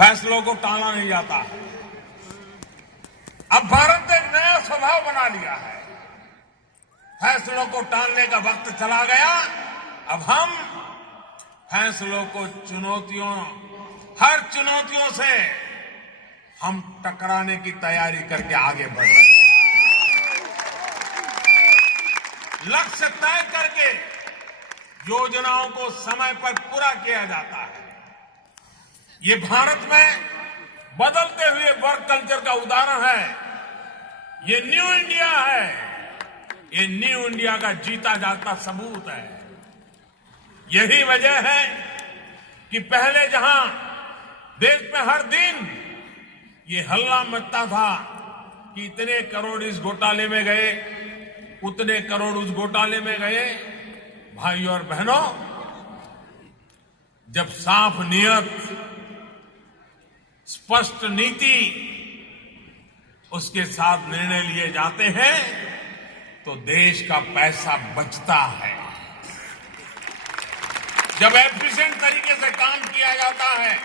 फैसलों को टाला नहीं जाता है। अब भारत ने एक नया स्वभाव बना लिया है। फैसलों को टालने का वक्त चला गया। अब हम फैसलों को हर चुनौतियों से हम टकराने की तैयारी करके आगे बढ़ रहे हैं। लक्ष्य तय करके योजनाओं को समय पर पूरा किया जाता है। ये भारत में बदलते हुए वर्क कल्चर का उदाहरण है। ये न्यू इंडिया है। ये न्यू इंडिया का जीता जागता सबूत है। यही वजह है कि पहले जहां देश में हर दिन ये हल्ला मचता था कि इतने करोड़ इस घोटाले में गए, उतने करोड़ उस घोटाले में गए, भाई और बहनों, जब साफ नियत, स्पष्ट नीति, उसके साथ निर्णय लिए जाते हैं तो देश का पैसा बचता है। जब एफिशिएंट तरीके से काम किया जाता है,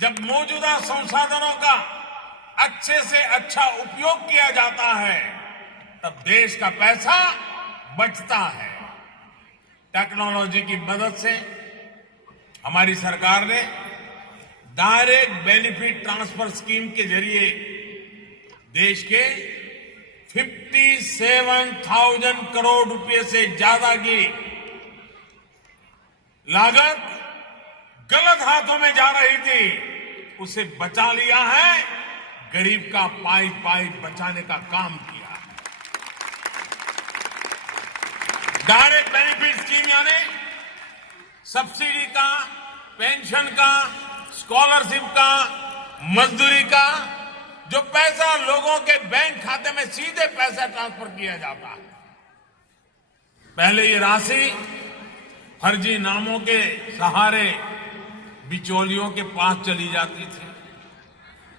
जब मौजूदा संसाधनों का अच्छे से अच्छा उपयोग किया जाता है, तब देश का पैसा बचता है। टेक्नोलॉजी की मदद से हमारी सरकार ने डायरेक्ट बेनिफिट ट्रांसफर स्कीम के जरिए देश के 57,000 करोड़ रुपए से ज्यादा की लागत गलत हाथों में जा रही थी, उसे बचा लिया है। गरीब का पाई पाई बचाने का काम किया है। डायरेक्ट बेनिफिट स्कीम यानी सब्सिडी का, पेंशन का, स्कॉलरशिप का, मजदूरी का जो पैसा लोगों के बैंक खाते में सीधे पैसा ट्रांसफर किया जाता है। पहले ये राशि फर्जी नामों के सहारे बिचौलियों के पास चली जाती थी।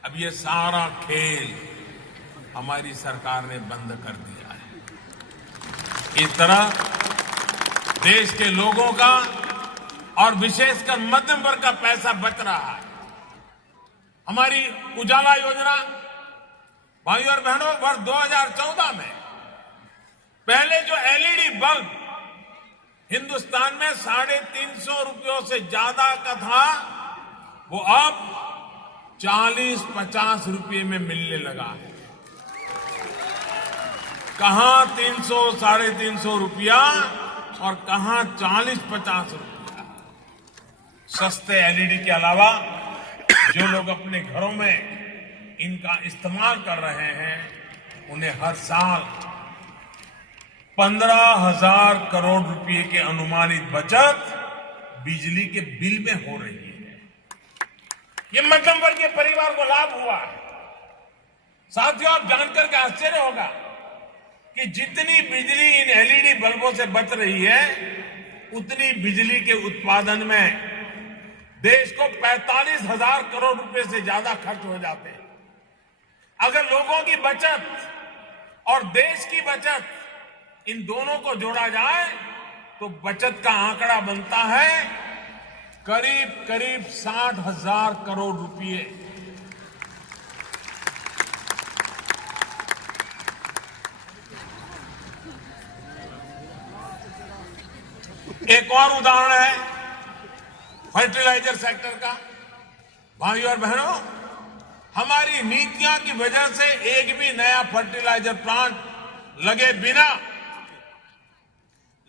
अब ये सारा खेल हमारी सरकार ने बंद कर दिया है। इस तरह देश के लोगों का और विशेषकर मध्यम वर्ग का पैसा बच रहा है। हमारी उजाला योजना, भाई और बहनों, वर्ष 2014 में पहले जो एलईडी बल्ब हिंदुस्तान में 350 रुपयों से ज्यादा का था, वो अब 40-50 रुपये में मिलने लगा है। कहां 300, 350 रुपया और कहां 40-50 रुपया। सस्ते एलईडी के अलावा जो लोग अपने घरों में इनका इस्तेमाल कर रहे हैं, उन्हें हर साल 15,000 करोड़ रुपए के अनुमानित बचत बिजली के बिल में हो रही है। ये मध्यम वर्ग के परिवार को लाभ हुआ है। साथियों, आप जानकर के आश्चर्य होगा कि जितनी बिजली इन एलईडी बल्बों से बच रही है, उतनी बिजली के उत्पादन में देश को 45,000 करोड़ रुपए से ज्यादा खर्च हो जाते हैं। अगर लोगों की बचत और देश की बचत, इन दोनों को जोड़ा जाए तो बचत का आंकड़ा बनता है करीब 60,000 करोड़ रुपए। एक और उदाहरण है फर्टिलाइजर सेक्टर का। भाइयों और बहनों, हमारी नीतियां की वजह से एक भी नया फर्टिलाइजर प्लांट लगे बिना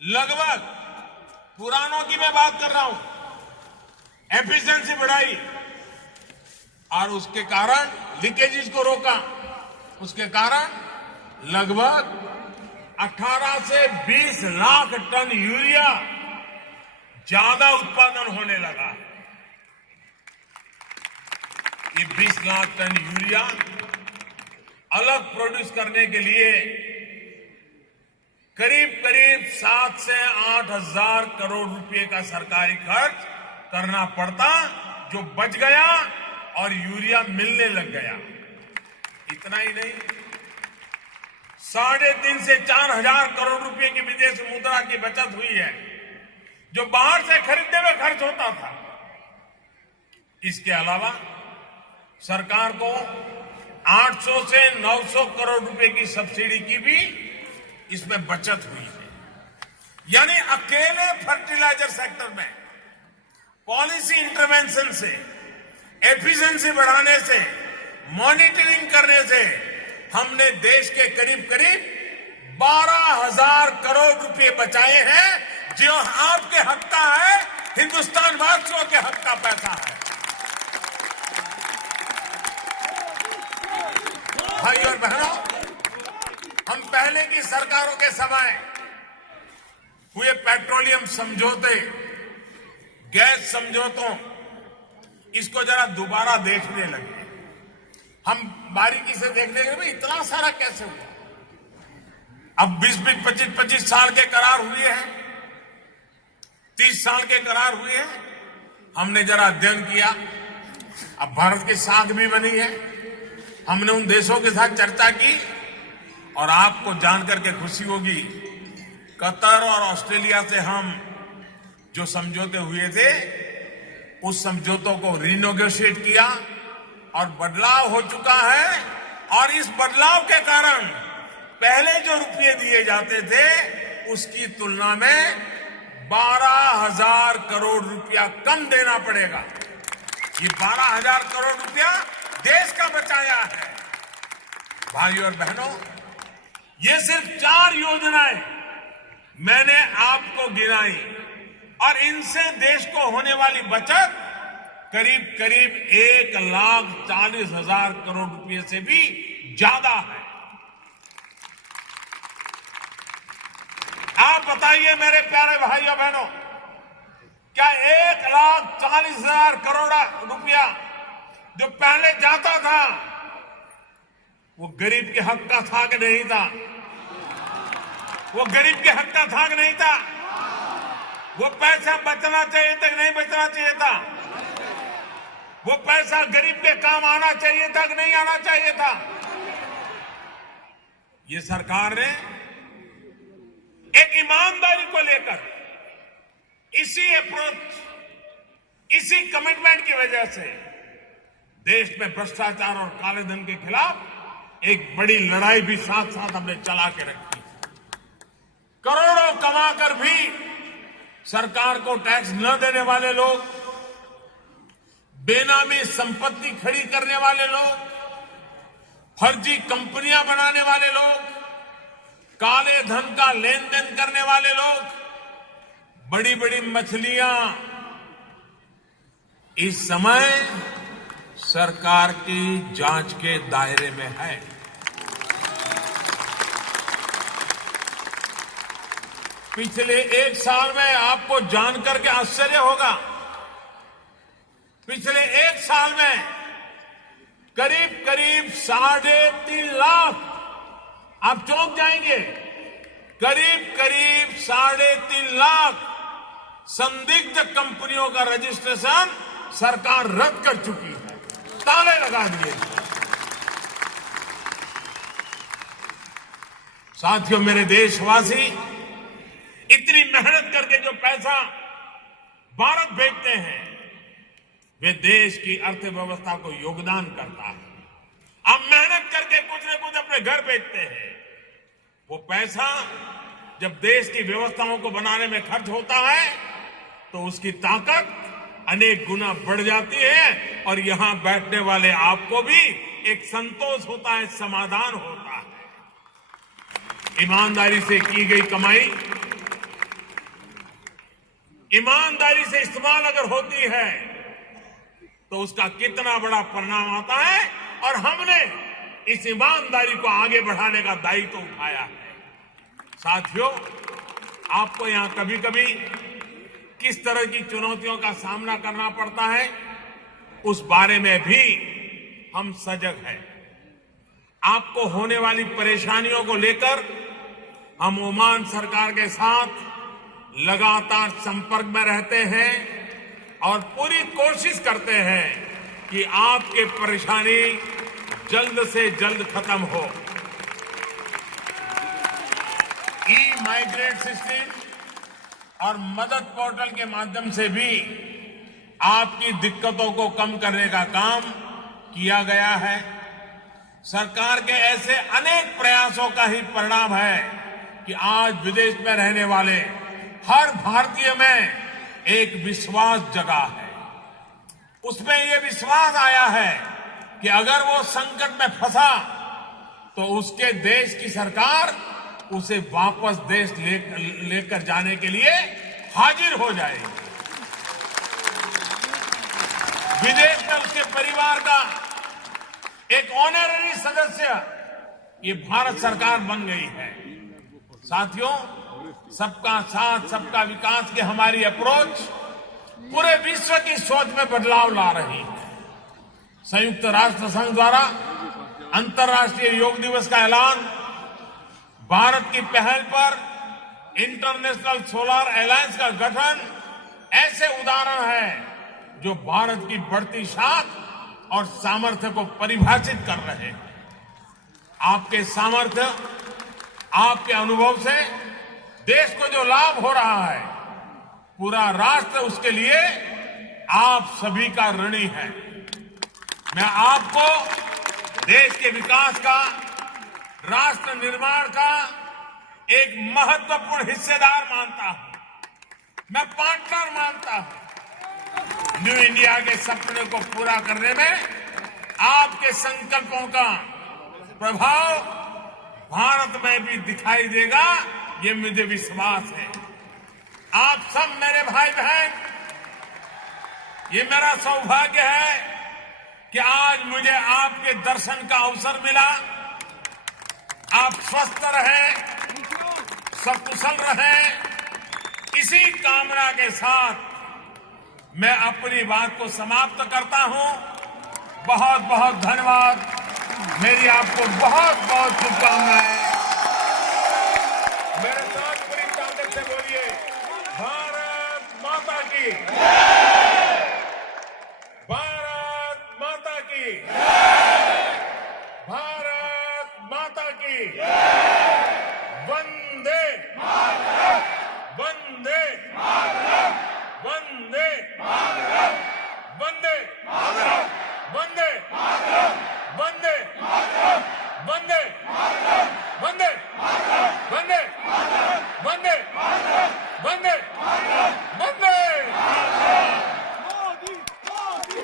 लगभग, पुरानों की मैं बात कर रहा हूं, एफिशिएंसी बढ़ाई और उसके कारण लीकेजेस को रोका। उसके कारण लगभग 18 से 20 लाख टन यूरिया ज्यादा उत्पादन होने लगा। ये 20 लाख टन यूरिया अलग प्रोड्यूस करने के लिए करीब 7 से 8 हजार करोड़ रुपए का सरकारी खर्च करना पड़ता, जो बच गया और यूरिया मिलने लग गया। इतना ही नहीं, 3.5 से 4 हजार करोड़ रुपए की विदेश मुद्रा की बचत हुई है, जो बाहर से खरीदने में खर्च होता था। इसके अलावा सरकार को 800 से 900 करोड़ रुपए की सब्सिडी की भी इसमें बचत हुई है। यानी अकेले फर्टिलाइजर सेक्टर में पॉलिसी इंटरवेंशन से, एफिशिएंसी बढ़ाने से, मॉनिटरिंग करने से हमने देश के करीब करीब 12,000 करोड़ रुपए बचाए हैं, जो आपके हक का है, हिंदुस्तान वासियों के हक का पैसा है। भाई और बहनों, हम पहले की सरकारों के समय हुए पेट्रोलियम समझौते, गैस समझौतों, इसको जरा दोबारा देखने लगे। हम बारीकी से देखने लगे, भाई इतना सारा कैसे हुआ। अब 20-20, 25-25 साल के करार हुए हैं, 30 साल के करार हुए हैं। हमने जरा अध्ययन किया, अब भारत की साख भी बनी है। हमने उन देशों के साथ चर्चा की और आपको जानकर के खुशी होगी, कतर और ऑस्ट्रेलिया से हम जो समझौते हुए थे, उस समझौतों को रीनेगोशिएट किया और बदलाव हो चुका है। और इस बदलाव के कारण पहले जो रुपये दिए जाते थे, उसकी तुलना में 12,000 करोड़ रुपया कम देना पड़ेगा। ये 12,000 करोड़ रुपया देश का बचाया है। भाइयों और बहनों, ये सिर्फ 4 योजनाएं मैंने आपको गिनाई और इनसे देश को होने वाली बचत करीब करीब 1,40,000 करोड़ रुपए से भी ज्यादा है। आप बताइए मेरे प्यारे भाइयों बहनों, क्या 1,40,000 करोड़ रुपया जो पहले जाता था, वो गरीब के हक का था कि नहीं था? वो गरीब के हक का था कि नहीं था? वो पैसा बचना चाहिए था कि नहीं बचना चाहिए था? वो पैसा गरीब के काम आना चाहिए था कि नहीं आना चाहिए था? ये सरकार ने एक ईमानदारी को लेकर, इसी अप्रोच, इसी कमिटमेंट की वजह से देश में भ्रष्टाचार और काले धन के खिलाफ एक बड़ी लड़ाई भी साथ साथ हमने चला के रखी। करोड़ों कमाकर भी सरकार को टैक्स न देने वाले लोग, बेनामी संपत्ति खड़ी करने वाले लोग, फर्जी कंपनियां बनाने वाले लोग, काले धन का लेन देन करने वाले लोग, बड़ी बड़ी मछलियां इस समय सरकार की जांच के दायरे में है। पिछले 1 साल में आपको जानकर के आश्चर्य होगा, पिछले 1 साल में करीब करीब 3.5 लाख, आप चौंक जाएंगे, करीब करीब 3.5 लाख संदिग्ध कंपनियों का रजिस्ट्रेशन सरकार रद्द कर चुकी है, ताले लगा दिए। साथियों, मेरे देशवासी, इतनी मेहनत करके जो पैसा भारत भेजते हैं, वे देश की अर्थव्यवस्था को योगदान करता है। आप मेहनत करके कुछ न कुछ अपने घर भेजते हैं, वो पैसा जब देश की व्यवस्थाओं को बनाने में खर्च होता है तो उसकी ताकत अनेक गुना बढ़ जाती है और यहां बैठने वाले आपको भी एक संतोष होता है, समाधान होता है। ईमानदारी से की गई कमाई, ईमानदारी से इस्तेमाल अगर होती है तो उसका कितना बड़ा परिणाम आता है, और हमने इस ईमानदारी को आगे बढ़ाने का दायित्व उठाया है। साथियों, आपको यहां कभी कभी किस तरह की चुनौतियों का सामना करना पड़ता है, उस बारे में भी हम सजग हैं। आपको होने वाली परेशानियों को लेकर हम ओमान सरकार के साथ लगातार संपर्क में रहते हैं और पूरी कोशिश करते हैं कि आपकी परेशानी जल्द से जल्द खत्म हो। ई-माइग्रेट सिस्टम और मदद पोर्टल के माध्यम से भी आपकी दिक्कतों को कम करने का काम किया गया है। सरकार के ऐसे अनेक प्रयासों का ही परिणाम है कि आज विदेश में रहने वाले हर भारतीय में एक विश्वास जगा है। उसमें यह विश्वास आया है कि अगर वो संकट में फंसा तो उसके देश की सरकार उसे वापस देश लेकर जाने के लिए हाजिर हो जाएगी। विदेश में उसके परिवार का एक ऑनररी सदस्य ये भारत सरकार बन गई है। साथियों, सबका साथ सबका विकास की हमारी अप्रोच पूरे विश्व की सोच में बदलाव ला रही है। संयुक्त राष्ट्र संघ द्वारा अंतर्राष्ट्रीय योग दिवस का ऐलान, भारत की पहल पर इंटरनेशनल सोलर अलायंस का गठन ऐसे उदाहरण है जो भारत की बढ़ती साख और सामर्थ्य को परिभाषित कर रहे हैं। आपके सामर्थ्य, आपके अनुभव से देश को जो लाभ हो रहा है, पूरा राष्ट्र उसके लिए आप सभी का ऋणी है। मैं आपको देश के विकास का, राष्ट्र निर्माण का एक महत्वपूर्ण हिस्सेदार मानता हूं। मैं पार्टनर मानता हूं। न्यू इंडिया के सपने को पूरा करने में आपके संकल्पों का प्रभाव भारत में भी दिखाई देगा, ये मुझे विश्वास है। आप सब मेरे भाई बहन, ये मेरा सौभाग्य है कि आज मुझे आपके दर्शन का अवसर मिला। आप स्वस्थ रहें, सकुशल रहें, इसी कामना के साथ मैं अपनी बात को समाप्त करता हूं। बहुत बहुत धन्यवाद। मेरी आपको बहुत बहुत शुभकामनाएं। मेरे साथ पूरी ताकत से बोलिए, भारत माता की।